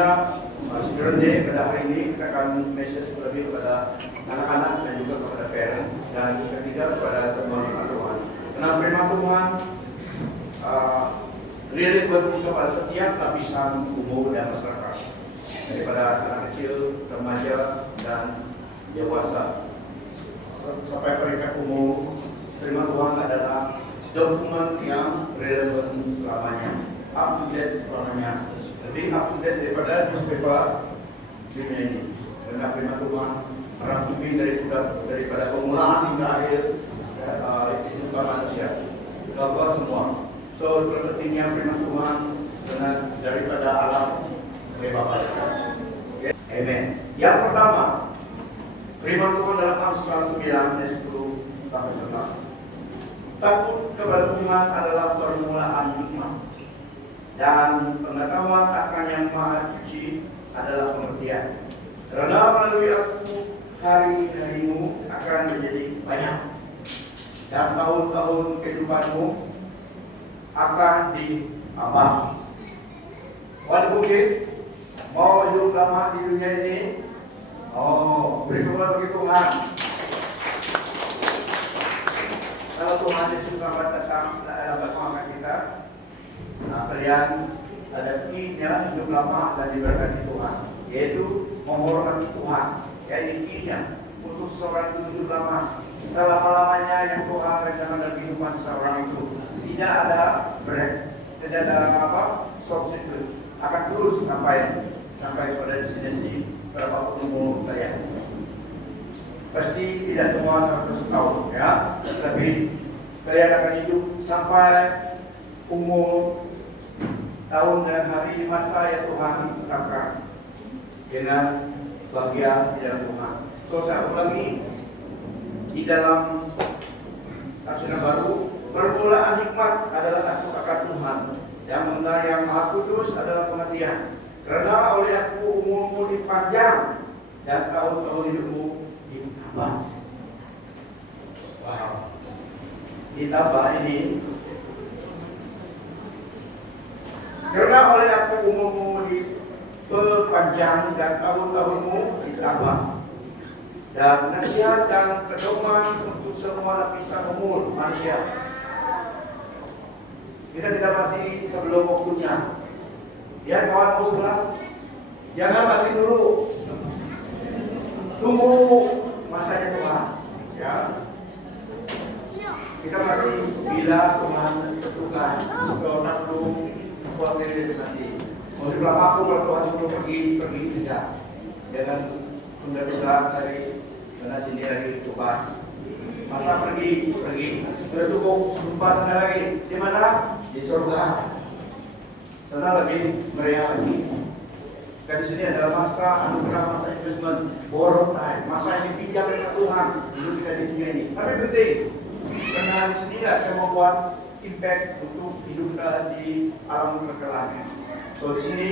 Karena sebenarnya pada hari ini kita akan message lebih kepada anak-anak dan juga kepada parents, dan ketiga kepada semua firman Tuhan. Karena firman Tuhan relevan kepada setiap lapisan umur dan masyarakat, daripada anak kecil, remaja, dan dewasa sampai peringkat umum. Firman Tuhan adalah dokumen yang relevan selamanya, up to date selamanya, lebih up to date daripada newspaper dunia ini. Karena firman Tuhan orang lebih daripada permulaan hingga akhir kehidupan manusia, cover semua. So pentingnya firman Tuhan daripada alam sebagai Bapa. Amen. Yang pertama, firman Tuhan dalam Amsal 9 ayat 10 sampai 11. Takut kepada Tuhan adalah permulaan hikmat, dan pengetahuan akan yang Maha Suci adalah pengertian. Karena melalui aku hari-harimu akan menjadi banyak, dan tahun-tahun kehidupanmu akan ditambah. Waduh, mungkin mau hidup lama di dunia ini? Beri kemuliaan bagi Tuhan. Kalau Tuhan Yesus selamat datang dalam pertolongan kita, kalian ada key-nya hidup lama dan diberkati Tuhan, yaitu menghormati Tuhan. Ini key-nya untuk seorang itu hidup lama. Selama-lamanya yang Tuhan rencanakan dalam kehidupan seorang itu tidak ada break, tidak ada substitute, akan terus sampai pada destinasi berapapun umur kalian. Pasti tidak semua 100 tahun, ya, tapi kalian akan hidup sampai umur, tahun dan hari masa yang Tuhan tetapkan dengan bahagia di dalam Tuhan. So saya ulangi, di dalam tafsiran baru, permulaan hikmat adalah takut akan Tuhan, yang mengenai yang Maha Kudus adalah pengertian. Karena oleh aku umurmu dipanjang dan tahun-tahun hidupmu ditambah. Wow, ditambah ini. Karena oleh aku umurmu diperpanjang dan tahun-tahunmu ditambah, dan nasihat dan pedoman untuk semua lapisan umur manusia. Kita tidak mati sebelum waktunya. Ya kawan sebelah, jangan mati dulu. Tunggu masanya Tuhan, ya. Kita mati bila Tuhan tentukan. So tak perlu buat diri nanti. Mau dibilang aku kalau Tuhan suruh pergi tidak. Jangan tunda-tunda cari sana sini lagi Tuhan. Masa pergi. Sudah cukup, jumpa sana lagi. Di mana? Di surga. Sana lebih meriah lagi. Dan di sini adalah masa anugerah, masa investment, borrowed time, masa yang dipinjam dengan Tuhan untuk kita di dunia ini. Tapi penting, karena di sini kita membuat impact untuk hidup kita di alam kekekalan. So di sini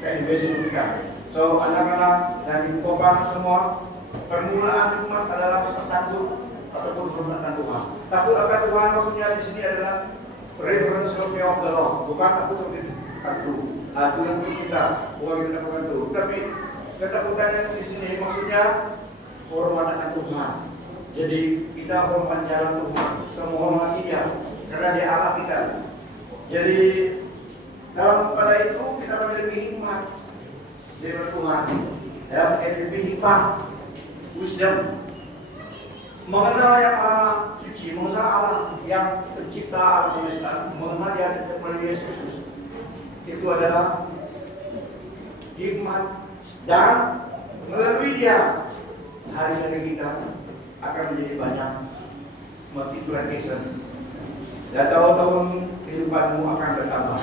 kita invest kita. So anak-anak dan ibu bapak semua, permulaan hikmat adalah takut ataupun hormat akan Tuhan. Takut akan Tuhan maksudnya di sini adalah reverential fear of the Lord, bukan takut seperti itu yang kita bukan kita lakukan itu. Tapi ketakutan yang di sini maksudnya hormat akan Tuhan. Jadi kita hormat jalan Tuhan, kita menghormati Dia karena Dia Allah kita. Jadi dalam pada itu kita memiliki hikmat dari Tuhan. Dalam lebih hikmat, wisdom, mengenal yang suci, mengenal Allah yang pencipta alam semesta, mengenal Dia melalui Yesus Kristus. Itu adalah hikmat, dan melalui Dia hari-hari kita akan menjadi banyak multiplication, dan tahun-tahun kehidupanmu akan bertambah.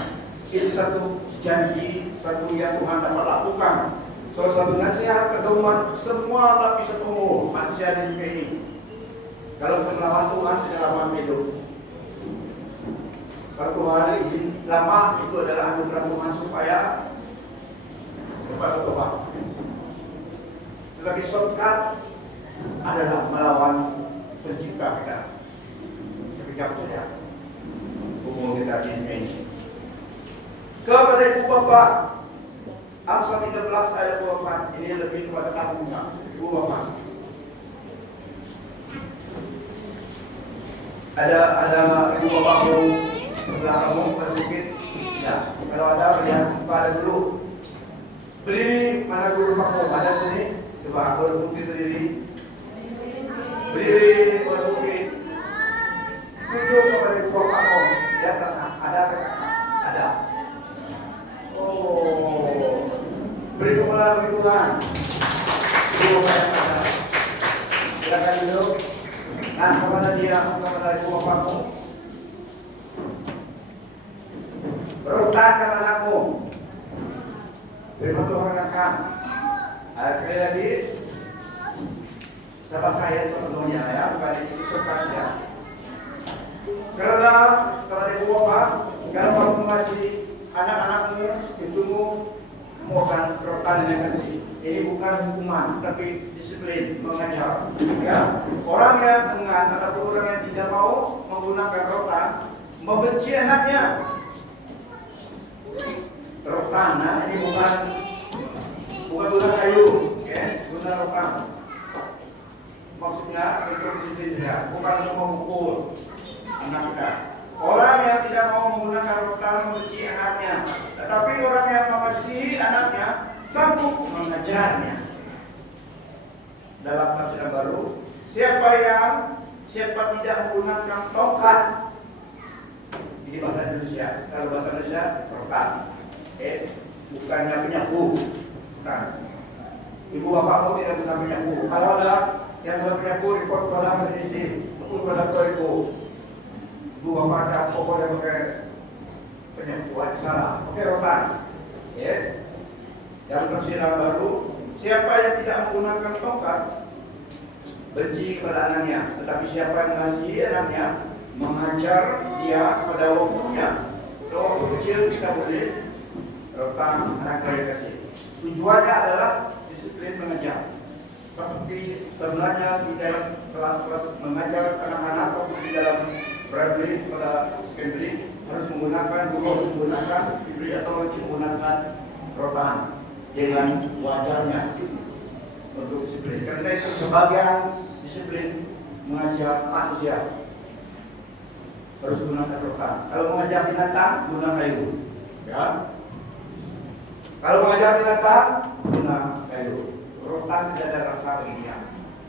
Itu satu janji, satu yang Tuhan dapat lakukan. Salah satu nasihat pedoman semua lapisan umur manusia di dunia ini. Kalau melawan Tuhan tidak lama hidup. Kalau Tuhan izin lama, itu adalah anugerah Tuhan supaya bertobat. Tetapi shortcut adalah melawan pencipta kita. Sekejap saja umur kita di dunia ini. Kepada ibu bapak, Amsal 13 ayat 24 ini lebih kepada tanggungan ibu bapak. Ada ibu bapakmu sebelah kamu pada bukit? Ya. Kalau ada, lihat pada dulu. Berdiri, mana dulu bapakmu? Ada sini? Coba pada bukit berdiri. Berdiri pada bukit. Tunjuk kepada ibu bapakmu. Lihat ada. Ada. Oh, beri kemuliaan bagi Tuhan. Ibu bapak yang ada. Silakan duduk. Nah, kepada dia, kepada ibu bapakmu. Berhutang anakmu. Firman Tuhan katakan. Sekali lagi, sahabat saya sepenuhnya ya, bukan itu saja. Karena kepada ibu bapak, kalau kamu mengasihi anak-anakmu, cucumu, mohon rotan yang kasih. Ini bukan hukuman, tapi disiplin mengajar. Ya, orang yang enggan ataupun orang yang tidak mau menggunakan rotan, membenci anaknya. Rotan, nah ini bukan guna kayu, ya, guna rotan. Maksudnya untuk disiplin saja, bukan untuk memukul anak kita. Orang yang tidak mau menggunakan rotan membenci anaknya, tetapi orang yang mengasihi anaknya sanggup mengajarnya. Dalam tafsir baru, siapa tidak menggunakan tongkat, ini bahasa Indonesia. Kalau bahasa Indonesia rotan, bukannya penyapu. Nah, ibu bapakmu tidak guna penyapu. Kalau ada yang guna penyapu, report kepada majelis, report kepada ibu. Ibu bapak saya pokoknya pakai penyapu, ada salah. Pakai rotan. Ya. Dalam tafsiran baru, siapa yang tidak menggunakan tongkat benci kepada anaknya, tetapi siapa yang mengasihi anaknya mengajar dia pada waktunya. Kalau waktu kecil kita boleh rotan anak saya kasih. Tujuannya adalah disiplin mengajar. Seperti sebenarnya di dalam kelas-kelas mengajar anak-anak atau di dalam primary pada secondary harus menggunakan diberi atau menggunakan rotan dengan wajarnya untuk disiplin. Karena itu sebagian disiplin mengajar manusia harus gunakan rotan. Kalau mengajar binatang guna kayu, ya. Kalau mengajar binatang guna kayu. Rotan tidak ada rasa bagi dia.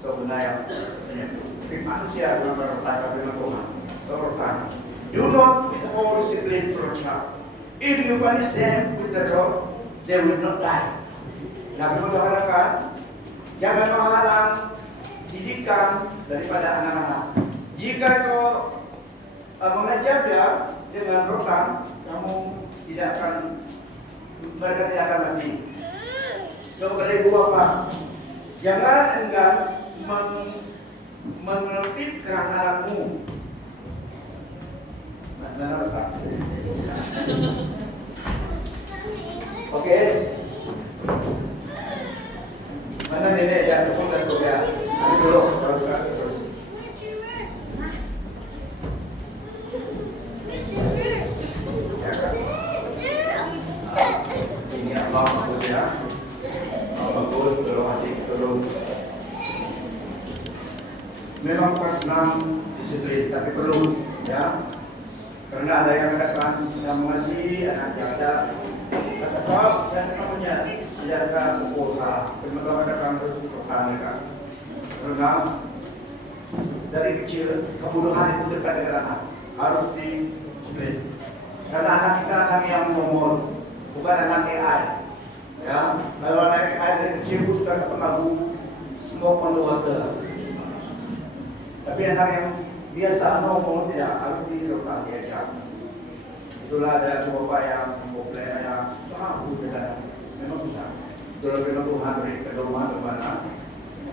So guna yang tapi manusia gunakan rotan tapi Tuhan. So rotan. Do not all discipline from child. If you punish them with the rod, they will not die. Nabi mengatakan, jangan menghalang didikan daripada anak-anak. Jika kau mengajar dia dengan rotan, kamu tidak akan, mereka tidak akan mati. Kepada ibu bapak, jangan enggan menertibkan anakmu. Oke. Mana nenek dia tepung dan kuda. Ambil dulu terus. Ini Allah bagus ya. Bagus tolong adik tolong. Memang bukan senang disiplin, tapi perlu ya. Karena ada yang katakan yang mengasihi anak saya ada. Saya punya tidak saya pukul salah. Kemudian katakan terus pertahanan mereka. Karena dari kecil kebodohan itu dekat dengan anak harus disiplin. Karena anak kita anak yang nomor, bukan anak AI. Ya, kalau anak AI dari kecil sudah terpengaruh smoke on the water. Tapi anak yang biasa normal tidak harus dirotasi aja. Itulah ada bapak yang memproblem yang susah dengan memang susah. Itulah memang Tuhan beri pedoman kemana.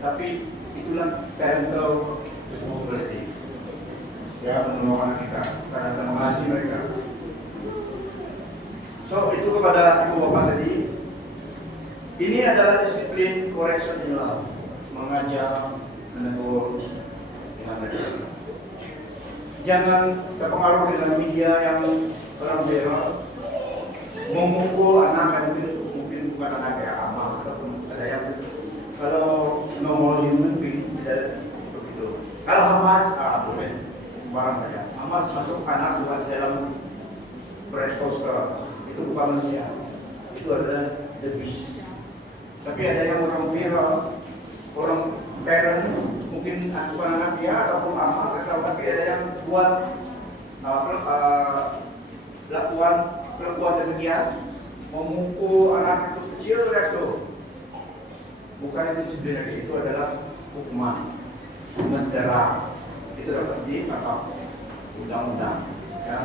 Tapi itulah parental responsibility. Ya, menolong anak kita karena kita mengasihi mereka. So itu kepada ibu bapak tadi. Ini adalah disiplin correction in love, mengajar, menegur dengan mereka. Jangan terpengaruh dengan media yang terang berat, memukul anak yang mungkin bukan anak kayak ama ataupun ada yang kalau normal human being tidak begitu. Kalau Hamas, boleh barang saja. Hamas masuk anak bukan dalam bread toaster, itu bukan manusia, itu adalah the beast. Tapi ada yang orang viral, orang parent, mungkin bukan anak dia ataupun ama, tapi ada yang buat perlakuan demikian, memukul anak itu kecil itu. Bukan itu sebenarnya, itu adalah hukuman mentera, itu dapat ditangkap undang-undang. Ya.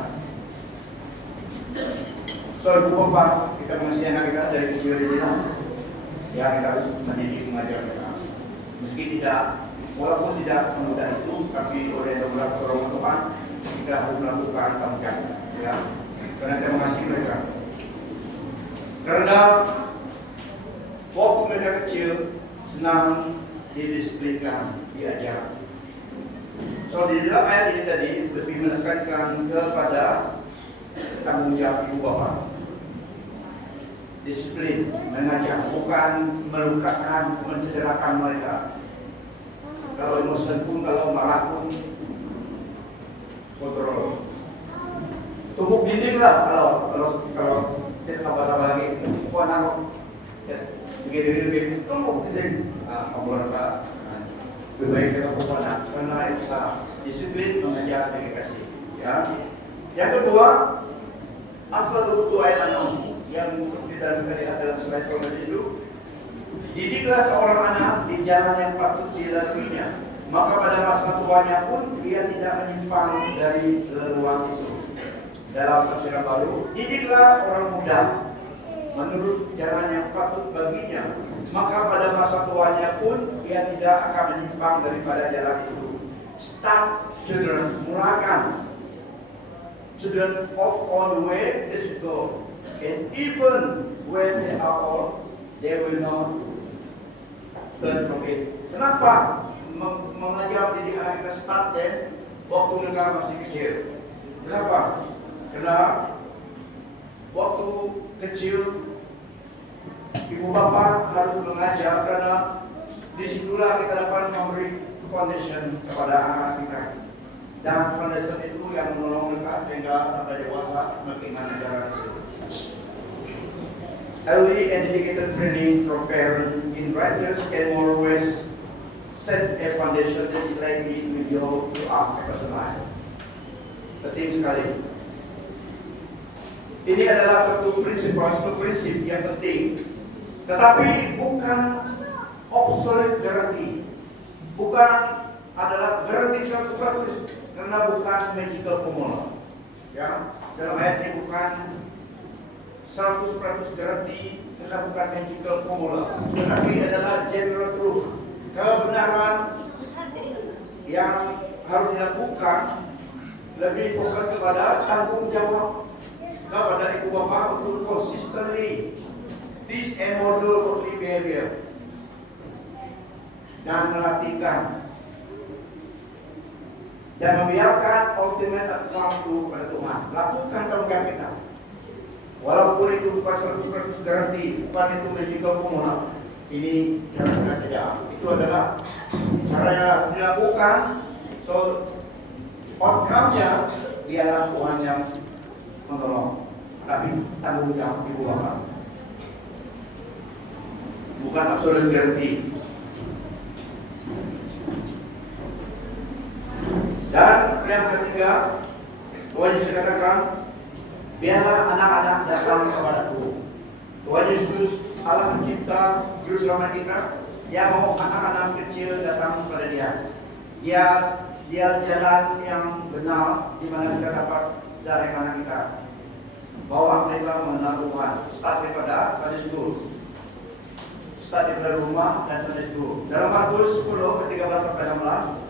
So ibu bapak, kita mengasihi anak kita dari kecil ini, ya kita harus mendidik mengajar mereka. Meski tidak, walaupun tidak semudah itu, tapi oleh beberapa orang Tuhan kita harus melakukan tanggung jawab. Ya, karena kita mengasihi mereka. Karena waktu mereka kecil senang didisiplinkan, diajar. So di dalam ayat ini tadi lebih menekankan kepada tanggung jawab ibu bapak. Disiplin, mengajar, bukan melukakan, mencederakan mereka. Kalau emosi pun, kalau marah pun kontrol. Tumbuk dinding lah kalau tidak sabar-sabar lagi. Kau nak begini tumbuk dinding. Kamu rasa lebih baik kita berbuat karena itu salah. Disiplin mengajar dengan kasih. Ya. Yang kedua, Amsal 20 ayat 6 yang seperti dalam slide tadi itu, didiklah seorang anak di jalan yang patut dilaluinya, maka pada masa tuanya pun dia tidak menyimpang dari leluhur itu. Dalam tafsiran baru, didiklah orang muda menurut jalan yang patut baginya, maka pada masa tuanya pun dia tidak akan menyimpang daripada jalan itu. Start children, mulakan children off on the way they should go, and even when they are old, they will not learn from it. Kenapa mengajar didik anak kita start them waktu mereka masih kecil? Kenapa? Karena waktu kecil ibu bapak harus mengajar, karena disitulah kita dapat memberi foundation kepada anak kita. Dan foundation itu yang menolong mereka sehingga sampai dewasa mengingat ajaran itu. Early and dedicated training from parents in writers can always set a foundation that is likely to go to our personal life. Penting sekali. Ini adalah satu prinsip yang penting, tetapi bukan absolute guarantee, bukan adalah garansi 100%. Karena bukan magical formula. Ya, dalam ayat ini bukan 100% garanti, karena bukan magical formula, tetapi adalah general truth. Kebenaran yang harus dilakukan lebih fokus kepada tanggung jawab kepada ibu bapak untuk consistently this a model of behavior dan melatihkan dan membiarkan ultimate outcome itu pada Tuhan. Lakukan tanggung jawab kita. Walaupun itu bukan 100% garanti, bukan itu magical formula. Ini cara kerja. Itu adalah cara yang harus dilakukan. So outcome-nya ialah Tuhan yang menolong. Tapi tanggung jawab ibu bapak. Bukan absolute garanti. Dan yang ketiga, Tuhan Yesus katakan, biarlah anak-anak datang kepadaku. Tuhan Yesus, Allah pencipta juru selamat kita, Dia mau anak-anak kecil datang kepada Dia. Dia jalan yang benar di mana kita dapat dari anak kita. Bawa mereka mengenal Tuhan. Start daripada Sunday School. Start daripada rumah dan Sunday School. Dalam Markus 10 ayat 13 sampai 16.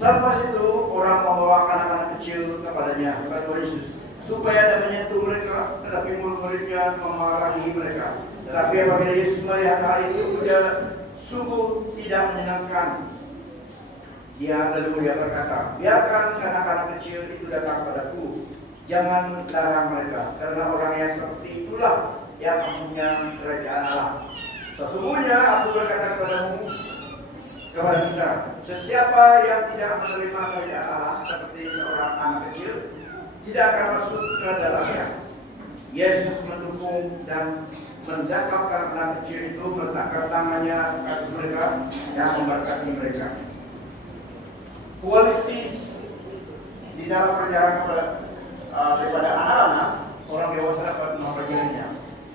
Selepas itu orang membawa anak-anak kecil kepadanya, kepada Tuhan Yesus, supaya ada menyentuh mereka, tetapi murid-muridnya memarahi mereka. Tetapi apabila Yesus melihat hal itu, dia sungguh tidak menyenangkan. Dia berkata, biarkan anak-anak kecil itu datang padaku, jangan larang mereka, karena orang yang seperti itulah yang mempunyai kerajaan Allah. Sesungguhnya aku berkata kepadamu, kepada kita, sesiapa yang tidak menerima kerajaan Allah seperti seorang anak kecil, tidak akan masuk ke dalamnya. Yesus mendukung dan mendekapkan anak kecil itu, meletakkan tangannya ke atas mereka yang memberkati mereka. Kualitas di dalam perjalanan daripada anak-anak, orang dewasa dapat mempelajarinya.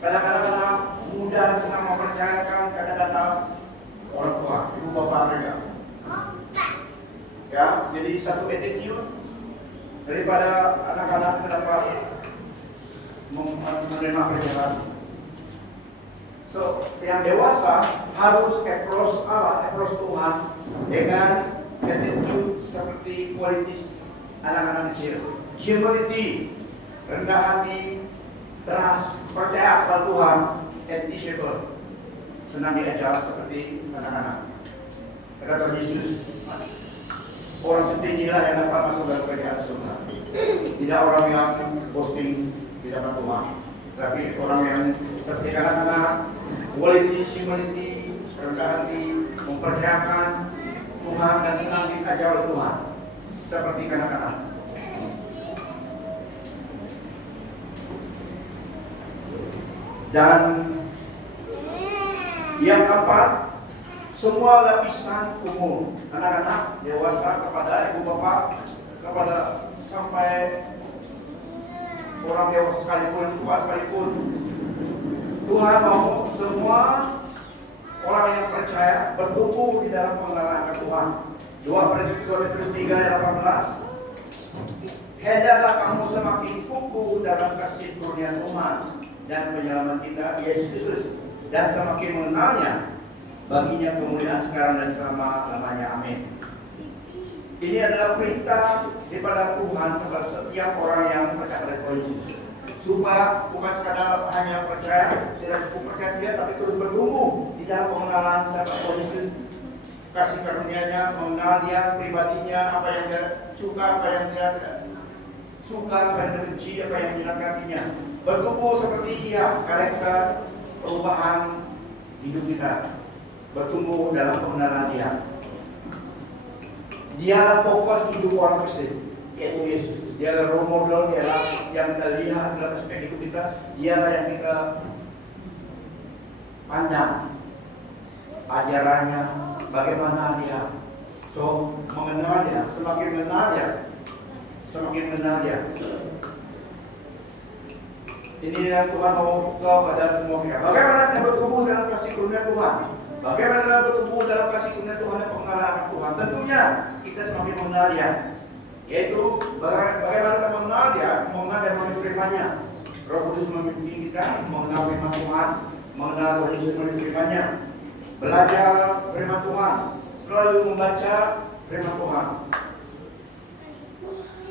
Kadang-kadang anak muda senang mempercayakan kata-kata orang tua, ibu bapak mereka. Ya, jadi satu attitude daripada anak-anak dapat menerima perjalanan. So, yang dewasa harus approach Allah, approach Tuhan dengan attitude seperti kualitas anak-anak kecil. Humility, rendah hati, trust, percaya kepada Tuhan, and teachable, senang diajar seperti anak-anak. Kata Yesus, orang setinggi lah yang dapat masuk dalam kerajaan surga. Tidak orang yang posting di dalam Tuhan, tapi orang yang seperti anak-anak, quality, humility, rendah hati, mempercayakan Tuhan dan senang diajar oleh Tuhan, seperti anak-anak. Dan yang keempat, semua lapisan umum, anak-anak, dewasa, kepada ibu bapak, kepada sampai orang dewasa sekalipun, yang tua sekalipun, Tuhan mau semua orang yang percaya bertumbuh di dalam pengenalan Tuhan. 2 Petrus 3 ayat 18. Hendaklah kamu semakin tumbuh dalam kasih kurnia Tuhan dan penyelamat kita Yesus Kristus, dan semakin mengenalnya, baginya kemuliaan sekarang dan selama-lamanya. Amin. Ini adalah perintah daripada Tuhan kepada setiap orang yang percaya pada Tuhan Yesus, supaya bukan sekadar hanya percaya, tidak cukup percaya dia, tapi terus bertumbuh di dalam pengenalan sama Tuhan Yesus, kasih karunia-Nya, mengenal dia, pribadinya, apa yang dia suka, apa yang dia tidak suka, apa yang dia benci, apa yang menyenangkan hatinya. Bertumbuh seperti dia, karakter perubahan hidup kita, bertumbuh dalam pengenalan dia. Dialah fokus hidup orang Kristen, yaitu Yesus. Dialah role model, dialah yang kita lihat dalam aspek hidup kita, dialah yang kita pandang ajarannya, bagaimana dia. So, mengenal dia, semakin mengenal dia, semakin mengenal dia. Ini yang Tuhan mau kepada semua kita. Bagaimana kita bertumbuh dalam kasih karunia Tuhan? Bagaimana kita bertumbuh dalam kasih karunia Tuhan dan pengenalan Tuhan? Tentunya kita semakin mengenal dia. Yaitu bagaimana kita mengenal dia, mengenal dan melalui firman-Nya. Roh Kudus memimpin kita mengenal firman Tuhan, mengenal Tuhan Yesus melalui firman-Nya. Belajar firman Tuhan, selalu membaca firman Tuhan.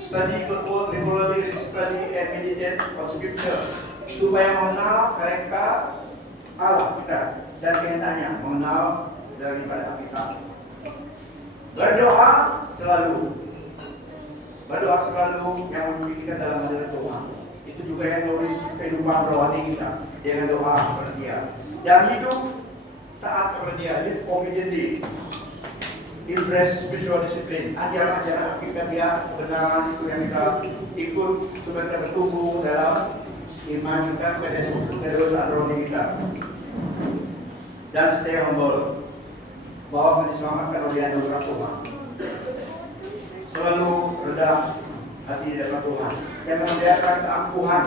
Study God's word regularly, study and meditate on Scripture, supaya mengenal karakter Allah kita dan kehendaknya, mengenal daripada Alkitab. Berdoa selalu yang memimpin kita dalam hadirat Tuhan. Itu juga yang nulis kehidupan rohani kita dengan doa kepada Dia. Dan hidup taat kepada Dia, live obediently. Embrace spiritual discipline, ajaran-ajaran kita dia, kebenaran itu yang kita ikut supaya kita bertumbuh dalam iman kita, kedewasaan rohani kita. Dan stay humble, bahwa diselamatkan oleh anugerah Tuhan. Selalu rendah hati di depan Tuhan, dan membiarkan keangkuhan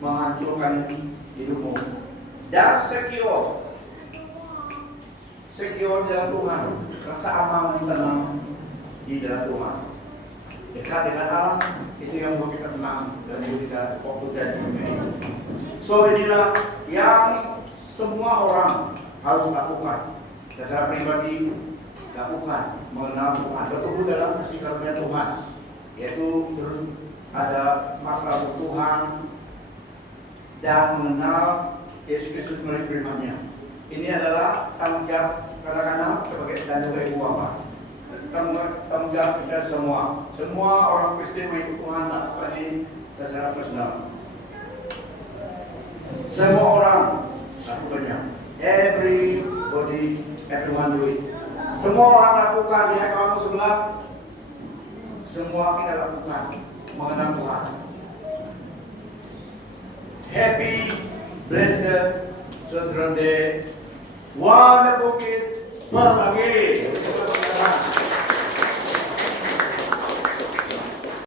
menghancurkan hidupmu. Dan secure di dalam Tuhan, rasa aman dan tenang di dalam Tuhan. Dekat dengan Allah, itu yang membuat kita tenang dan hidup kita fokus dan dunia. So inilah yang semua orang harus lakukan. Secara pribadi lakukan, mengenal Tuhan, bertumbuh dalam kasih karunia Tuhan, yaitu terus ada masalah Tuhan dan mengenal Yesus Kristus melalui firman-Nya. Ini adalah tanggung jawab kadang-kadang sebagai dan juga ibu bapak. Tanggung jawab kita semua orang Kristen mengikut Tuhan lakukan ini secara personal. Semua orang lakukannya. Everybody, everyone do it. Semua orang lakukan. Ya kamu sebelah. Semua kita lakukan mengenal Tuhan. Happy, blessed Children's Day. Wonderful kid. Berbagi.